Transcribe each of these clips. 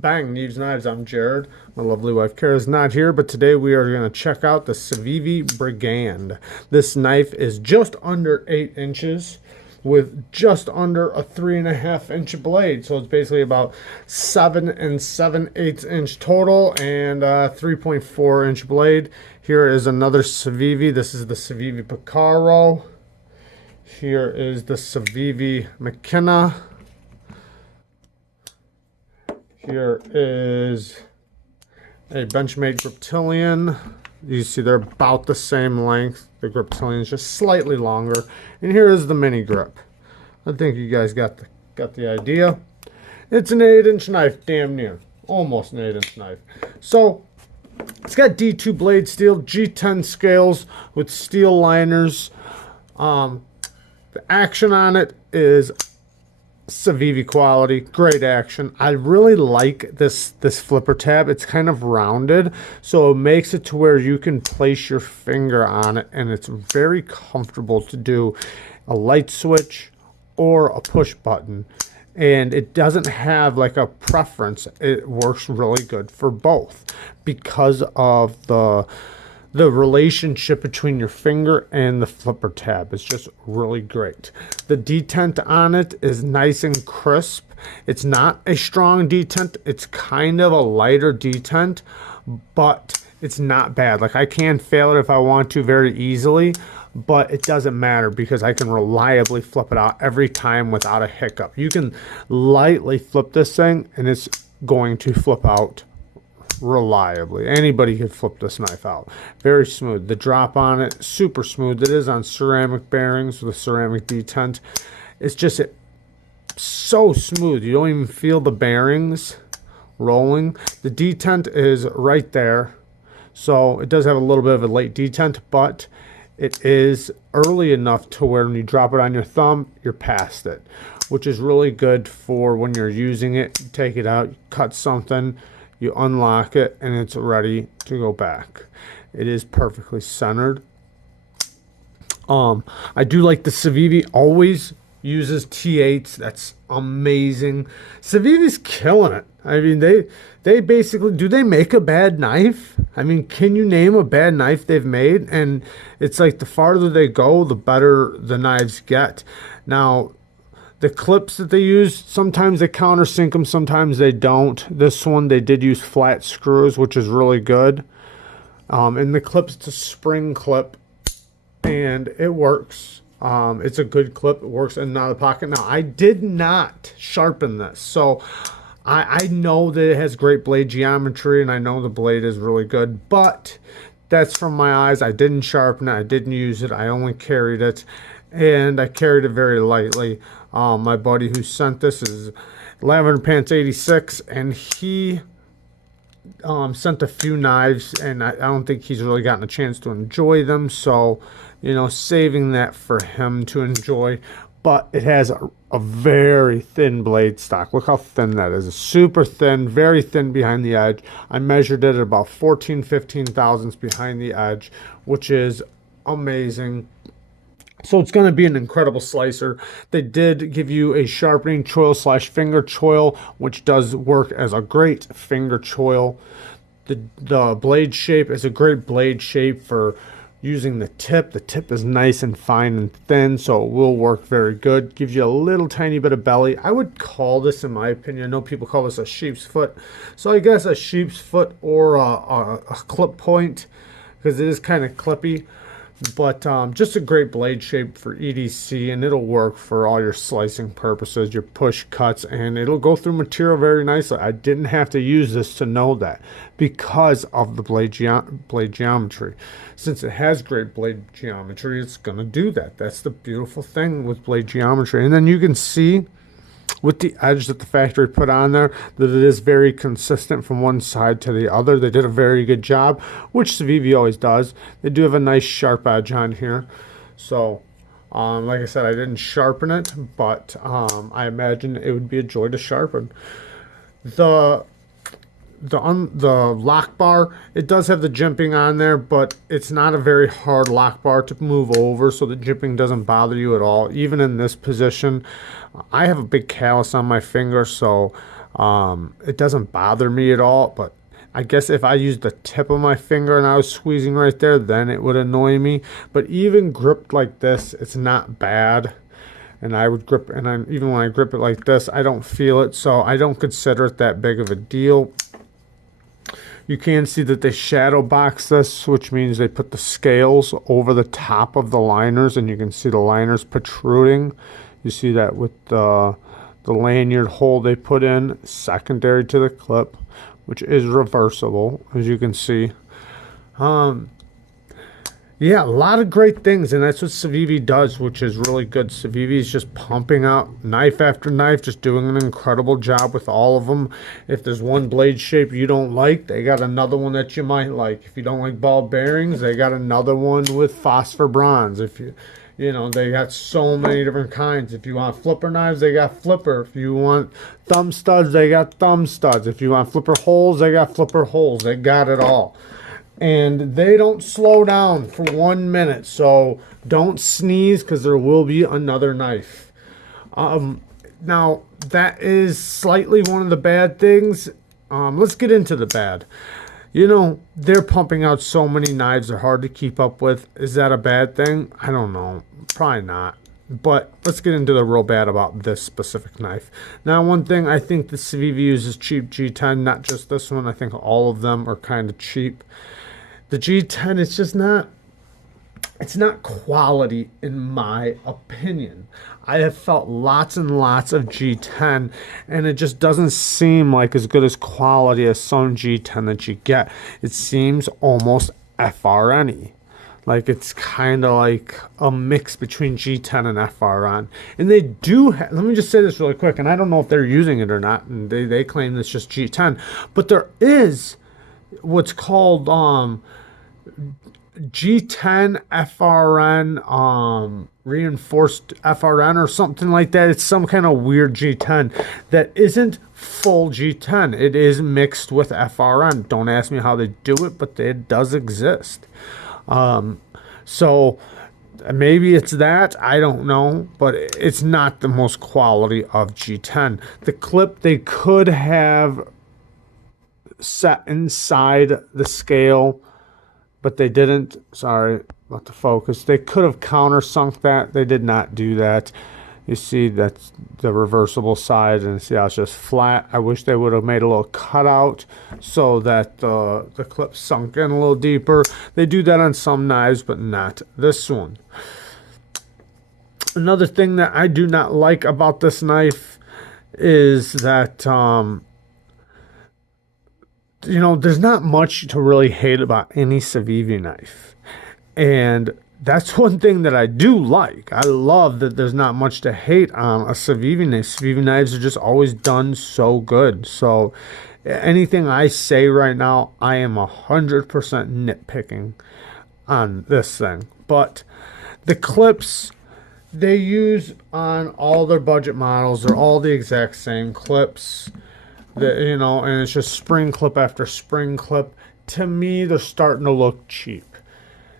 Bang, Neeves Knives. I'm Jared. My lovely wife Kara's not here, but today we are going to check out the Civivi Brigand. This knife is just under 8 inches with just under a 3.5 inch blade. So it's basically about 7 7/8 inch total and a 3.4 inch blade. Here is another Civivi. This is the Civivi Piccaro. Here is the Civivi McKenna. Here is a Benchmade Griptilian. You see they're about the same length. The Griptilian is just slightly longer. And here is the mini grip. I think you guys got the idea. It's an 8-inch knife, damn near. Almost an 8-inch knife. So it's got D2 blade steel, G10 scales with steel liners. The action on it is Civivi quality, great action. I really like this flipper tab. It's kind of rounded, so it makes it to where you can place your finger on it, and it's very comfortable to do a light switch or a push button. And it doesn't have like a preference. It works really good for both because of the relationship between your finger and the flipper tab is just really great. The detent on it is nice and crisp. It's not a strong detent. It's kind of a lighter detent, but it's not bad. Like, I can fail it if I want to very easily, but it doesn't matter because I can reliably flip it out every time without a hiccup. You can lightly flip this thing and it's going to flip out reliably. Anybody could flip this knife out. Very smooth. The drop on it, super smooth. It is on ceramic bearings with a ceramic detent. It's just so smooth. You don't even feel the bearings rolling. The detent is right there. So it does have a little bit of a late detent, but it is early enough to where when you drop it on your thumb, you're past it, which is really good for when you're using it. You take it out, you cut something, you unlock it, and it's ready to go back. It is perfectly centered. I do like the Civivi always uses T8s. That's amazing. Civivi's killing it. I mean, they basically, do they make a bad knife? I mean, can you name a bad knife they've made? And it's like the farther they go, the better the knives get. Now, the clips that they use, sometimes they countersink them, sometimes they don't. This one, they did use flat screws, which is really good. And the clip's a spring clip, and it works. It's a good clip. It works in and out of the pocket. Now, I did not sharpen this, so I know that it has great blade geometry, and I know the blade is really good, but that's from my eyes. I didn't sharpen it. I didn't use it. I only carried it, and I carried it very lightly. My buddy who sent this is Lavender Pants 86, and he sent a few knives, and I don't think he's really gotten a chance to enjoy them, so, you know, saving that for him to enjoy. But it has a very thin blade stock. Look how thin that is. It's super thin, very thin behind the edge. I measured it at about 15 thousandths behind the edge, which is amazing. So it's going to be an incredible slicer. They did give you a sharpening choil / finger choil, which does work as a great finger choil. The blade shape is a great blade shape for using the tip. The tip is nice and fine and thin, so it will work very good. Gives you a little tiny bit of belly. I would call this, in my opinion, I know people call this a sheep's foot. So I guess a sheep's foot or a clip point, because it is kind of clippy. But just a great blade shape for EDC, and it'll work for all your slicing purposes, your push cuts, and it'll go through material very nicely. I didn't have to use this to know that because of the blade geometry. Since it has great blade geometry, it's going to do that. That's the beautiful thing with blade geometry. And then you can see with the edge that the factory put on there that it is very consistent from one side to the other. They did a very good job, which Civivi always does. They do have a nice sharp edge on here. So like I said, I didn't sharpen it, but I imagine it would be a joy to sharpen. The lock bar, it does have the jimping on there, but it's not a very hard lock bar to move over, so the jimping doesn't bother you at all. Even in this position, I have a big callus on my finger, so It doesn't bother me at all, but I guess if I used the tip of my finger and I was squeezing right there, then it would annoy me. But even gripped like this, it's not bad. And I would grip, and even when I grip it like this, I don't feel it, so I don't consider it that big of a deal. You can see that they shadow box this, which means they put the scales over the top of the liners, and you can see the liners protruding. You see that with the lanyard hole they put in, secondary to the clip, which is reversible, as you can see. Yeah, a lot of great things, and that's what Civivi does, which is really good. Civivi is just pumping out knife after knife, just doing an incredible job with all of them. If there's one blade shape you don't like, they got another one that you might like. If you don't like ball bearings, they got another one with phosphor bronze. If you know, they got so many different kinds. If you want flipper knives, they got flipper. If you want thumb studs, they got thumb studs. If you want flipper holes, they got flipper holes. They got it all. And they don't slow down for 1 minute, so don't sneeze, because there will be another knife. Now, that is slightly one of the bad things. Let's get into the bad. You know, they're pumping out so many knives, they're hard to keep up with. Is that a bad thing? I don't know. Probably not. But let's get into the real bad about this specific knife. Now, one thing, I think the Civivi uses cheap G10, not just this one. I think all of them are kind of cheap. The G10, it's just not, it's not quality in my opinion. I have felt lots and lots of G10, and it just doesn't seem like as good as quality as some G10 that you get. It seems almost FRN-y. Like, it's kind of like a mix between G10 and FRN. And they do let me just say this really quick, and I don't know if they're using it or not, and they claim it's just G10, but there is what's called G10 FRN, reinforced FRN or something like that. It's some kind of weird G10 that isn't full G10. It is mixed with FRN. Don't ask me how they do it, but it does exist. So maybe it's that, I don't know, but it's not the most quality of G10. The clip they could have set inside the scale, but they didn't. Sorry about the focus. They could have countersunk that. They did not do that. You see that's the reversible side, and see how it's just flat. I wish they would have made a little cutout so that the clip sunk in a little deeper. They do that on some knives, but not this one. Another thing that I do not like about this knife is that you know, there's not much to really hate about any Civivi knife. And that's one thing that I do like. I love that there's not much to hate on a Civivi knife. Civivi knives are just always done so good. So anything I say right now, I am 100% nitpicking on this thing. But the clips they use on all their budget models, they're all the exact same clips. You know, and it's just spring clip after spring clip. To me, they're starting to look cheap.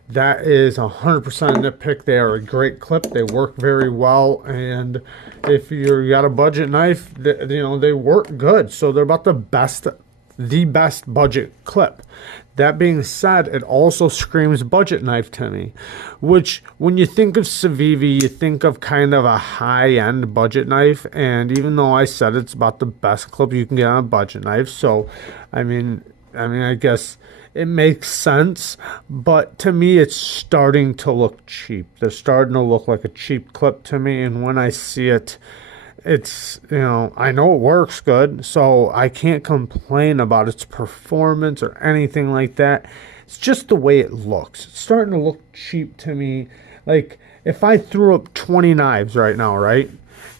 That is 100% nitpick. They are a great clip. They work very well, and if you got a budget knife, you know, they work good. So they're about the best budget clip. That being said, it also screams budget knife to me, which when you think of Civivi, you think of kind of a high-end budget knife. And even though I said it's about the best clip you can get on a budget knife, so I mean, I guess it makes sense. But to me, it's starting to look cheap. They're starting to look like a cheap clip to me. And when I see it, it's, you know, I know it works good, so I can't complain about its performance or anything like that. It's just the way it looks. It's starting to look cheap to me. Like, if I threw up 20 knives right now, right,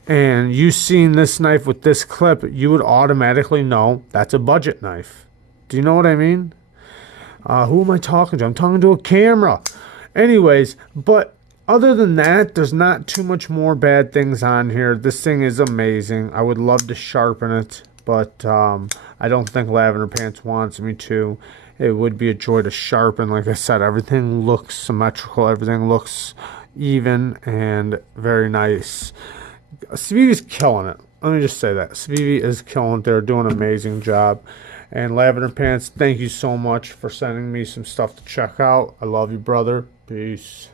and you seen this knife with this clip, you would automatically know that's a budget knife. Do you know what I mean? Who am I talking to? I'm talking to a camera. Anyways, but other than that, there's not too much more bad things on here. This thing is amazing. I would love to sharpen it, but I don't think Lavender Pants wants me to. It would be a joy to sharpen. Like I said, everything looks symmetrical. Everything looks even and very nice. Civivi's killing it. let me just say that Civivi is killing it. They're doing an amazing job. And Lavender Pants, thank you so much for sending me some stuff to check out. I love you, brother. Peace.